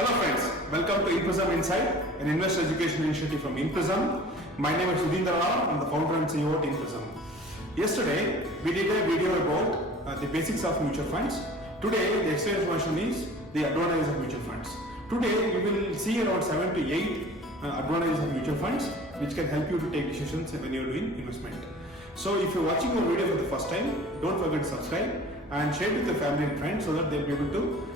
Hello friends, welcome to InPrism Insight, an investor education initiative from InPrism. My name is Sudhindra Rao, I'm the founder and CEO at InPrism. Yesterday, we did a video about the basics of mutual funds. Today, the extra information is the advantages of mutual funds. Today, we will see around 7 to 8 advantages of mutual funds which can help you to take decisions when you are doing investment. So if you're watching our video for the first time, don't forget to subscribe and share it with your family and friends so that they'll be able to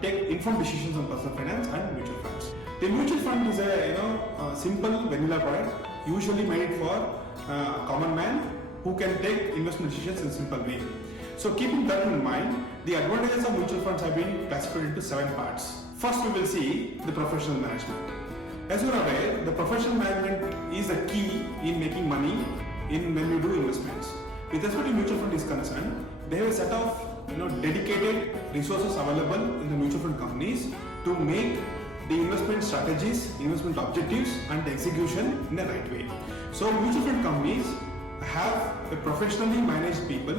take informed decisions on personal finance and mutual funds. The mutual fund is a simple vanilla product, usually made for a common man who can take investment decisions in a simple way. So keeping that in mind, the advantages of mutual funds have been classified into 7 parts. First, we will see the professional management. As you are aware, the professional management is the key in making money when you do investments. With respect to mutual fund is concerned, they have a set of dedicated resources available in the mutual fund companies to make the investment strategies, investment objectives and execution in the right way. So mutual fund companies have a professionally managed people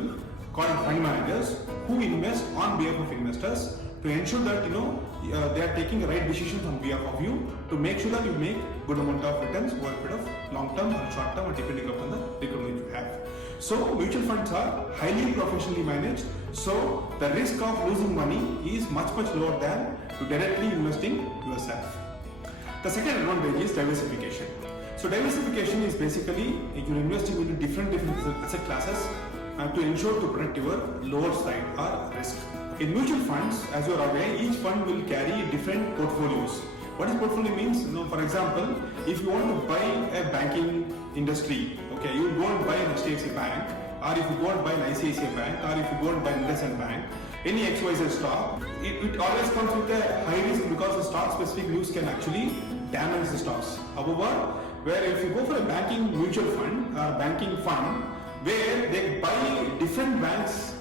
called fund managers who invest on behalf of investors to ensure that they are taking the right decisions on behalf of you to make sure that you make good amount of returns over a period of long term or short term or depending upon the requirement you have. So mutual funds are highly professionally managed, so the risk of losing money is much lower than to directly investing yourself. The second advantage is diversification. So diversification is basically you're investing into different asset classes to ensure to protect your lower side or risk. In mutual funds, as you are aware, each fund will carry different portfolios. What is portfolio means? For example, if you want to buy a banking industry, okay, you go and buy an HDFC Bank, or if you go and buy an ICICI Bank, or if you go and buy an IndusInd Bank, any XYZ stock, it always comes with a high risk because the stock specific news can actually damage the stocks. However, where if you go for a banking mutual fund, banking fund, where they buy different banks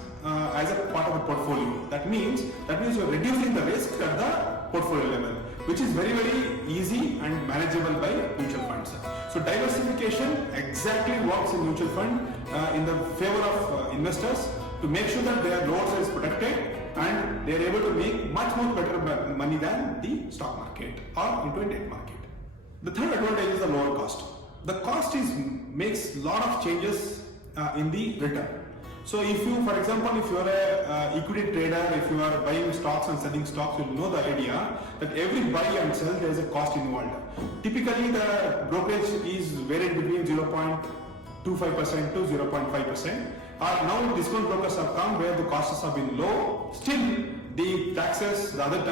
as a part of the portfolio. That means you are reducing the risk at the portfolio level, which is very easy and manageable by mutual funds. So diversification exactly works in mutual fund in the favor of investors to make sure that their lower side is protected and they are able to make much more better money than the stock market or into a debt market. The third advantage is the lower cost. The cost makes lot of changes in the return. So if you, for example, if you are a equity trader, if you are buying stocks and selling stocks, you know the idea that every buy and sell there is a cost involved. Typically the brokerage is varied between 0.25% to 0.5%. Now discount brokers have come where the costs have been low. Still the taxes, the other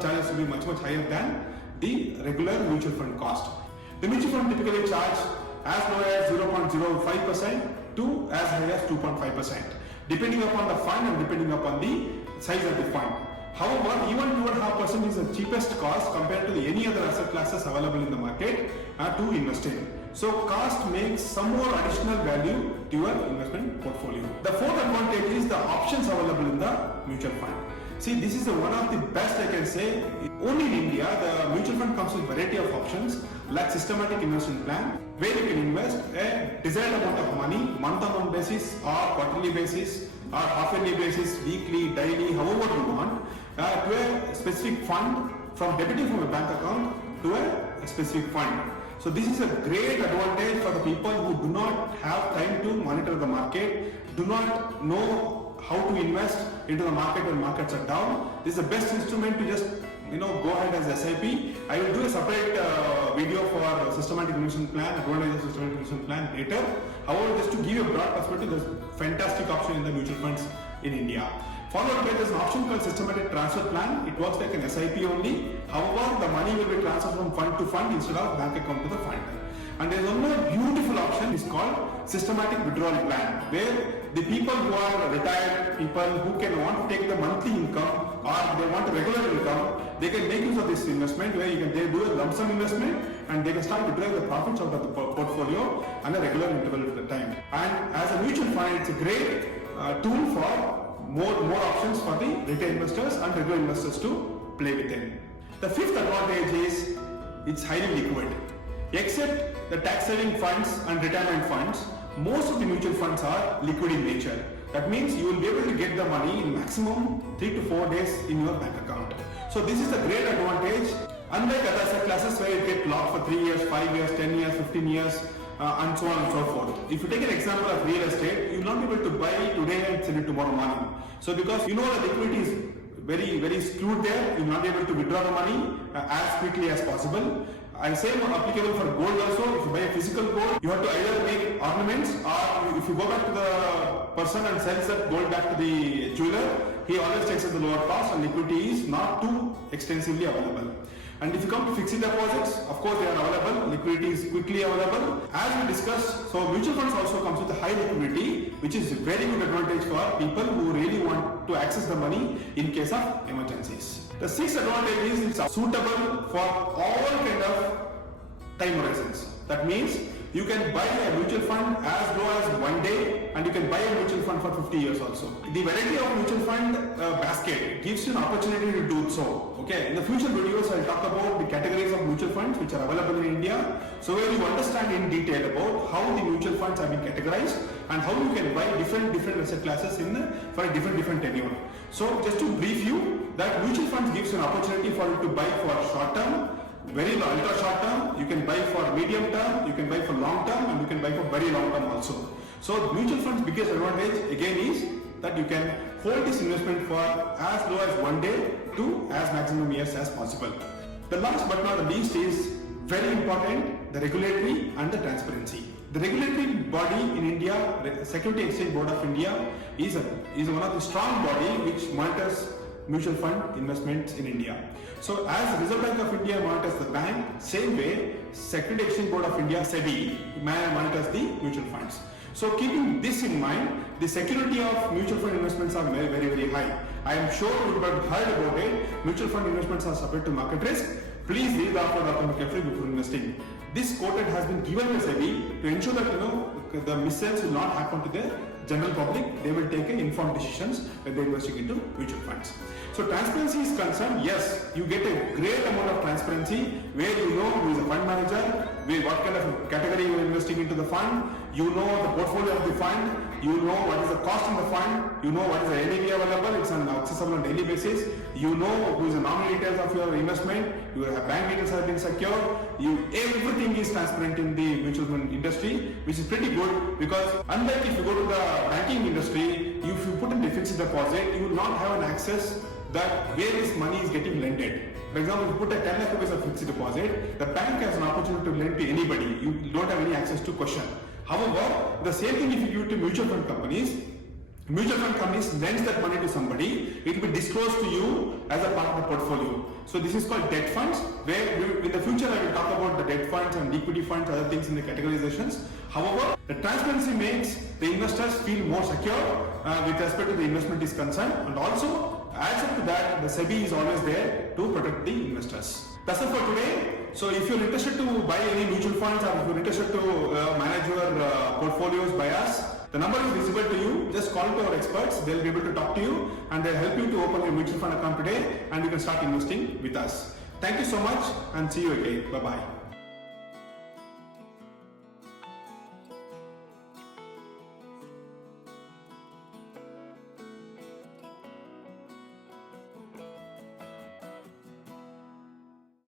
charges will be much higher than the regular mutual fund cost. The mutual fund typically charge as low as 0.05% to as high as 2.5%, depending upon the fund and depending upon the size of the fund. However, even 2.5% is the cheapest cost compared to any other asset classes available in the market to invest in. So cost makes some more additional value to your investment portfolio. The fourth advantage is the options available in the mutual fund. See, this is one of the best I can say. Only in India, the mutual fund comes with variety of options like systematic investment plan, where you can invest a desired amount of money month-on-month basis or quarterly basis or half-yearly basis, weekly, daily, however you want, to a specific fund from debiting from a bank account to a specific fund. So this is a great advantage for the people who do not have time to monitor the market, do not know how to invest into the market when markets are down. This is the best instrument to just go ahead as SIP. I will do a separate video for systematic investment plan, advantages of systematic investment plan later. However, just to give you a broad perspective, there's a fantastic option in the mutual funds in India. Followed by there's an option called systematic transfer plan. It works like an SIP only. However, the money will be transferred from fund to fund instead of bank account to the fund. And there's one more beautiful option is called systematic withdrawal plan, where the people who are retired people who can want to take the monthly income or they want a regular income, they can make use of this investment where they do a lump sum investment and they can start withdrawing the profits out of the portfolio on a regular interval at a time. And as a mutual fund, it's a great tool for more options for the retail investors and regular investors to play within. The fifth advantage is it's highly liquid. Except the tax saving funds and retirement funds, most of the mutual funds are liquid in nature. That means you will be able to get the money in maximum 3 to 4 days in your bank account. So this is a great advantage. Unlike other asset classes where you get locked for 3 years, 5 years, 10 years, 15 years, and so on and so forth. If you take an example of real estate, you will not be able to buy today and sell it tomorrow morning. So because you know the liquidity is very skewed there, you will not be able to withdraw the money as quickly as possible. And same applicable for gold also. If you buy a physical gold, you have to either make ornaments, or if you go back to the person and sells that gold back to the jeweler, he always takes at the lower cost and liquidity is not too extensively available. And if you come to fixed deposits, of course they are available, liquidity is quickly available. As we discussed, so mutual funds also comes with a high liquidity, which is a very good advantage for people who really want to access the money in case of emergencies. The sixth advantage is it's suitable for all kind of time horizons. That means you can buy a mutual fund as low as 1 day, and you can buy a mutual fund for 50 years also. The variety of mutual fund basket gives you an opportunity to do so. Okay, in the future videos I'll talk about the categories of mutual funds which are available in India, so where you understand in detail about how the mutual funds have been categorized and how you can buy different asset classes for a different tenure. So just to brief you, that mutual funds gives you an opportunity for you to buy for short term, very ultra short term, you can buy for medium term, you can buy for long term, and you can buy for very long term also. So mutual funds biggest advantage again is that you can hold this investment for as low as 1 day to as maximum years as possible. The last but not the least is very important, the regulatory and the transparency. The regulatory body in India, the Security Exchange Board of India, is one of the strong body which monitors mutual fund investments in India. So as Reserve Bank of India monitors the bank, same way Security Exchange Board of India SEBI monitors the mutual funds. So keeping this in mind, the security of mutual fund investments are very high. I am sure you would have heard about it. Mutual fund investments are subject to market risk. Please read the offer document carefully before investing. This quoted has been given by SEBI to ensure that the missells will not happen to the general public. They will take informed decisions when they are investing into mutual funds. So transparency is concerned, yes, you get a great amount of transparency where you know who is a fund manager, what kind of category you are investing into the fund, you know the portfolio of the fund, you know what is the cost in the fund, you know what is the NAV available, it's accessible on a daily basis, you know who is the nominal details of your investment, your bank details have been secured, everything is transparent in the mutual fund industry, which is pretty good, because unlike if you go to the banking industry, if you put in the fixed deposit, you will not have an access that where this money is getting lended. For example, if you put a 10 lakh rupees of fixed deposit, the bank has an opportunity to lend to anybody. You don't have any access to question. However, the same thing if you give to mutual fund companies lends that money to somebody, it will be disclosed to you as a part of the portfolio. So this is called debt funds, where in the future I will talk about the debt funds and equity funds, other things in the categorizations. However, the transparency makes the investors feel more secure with respect to the investment is concerned, and also adds up to that, the SEBI is always there to protect the investors. That's it for today. So if you're interested to buy any mutual funds, or if you're interested to manage your portfolios by us, the number is visible to you. Just call to our experts. They'll be able to talk to you and they'll help you to open your mutual fund account today, and you can start investing with us. Thank you so much and see you again. Bye-bye.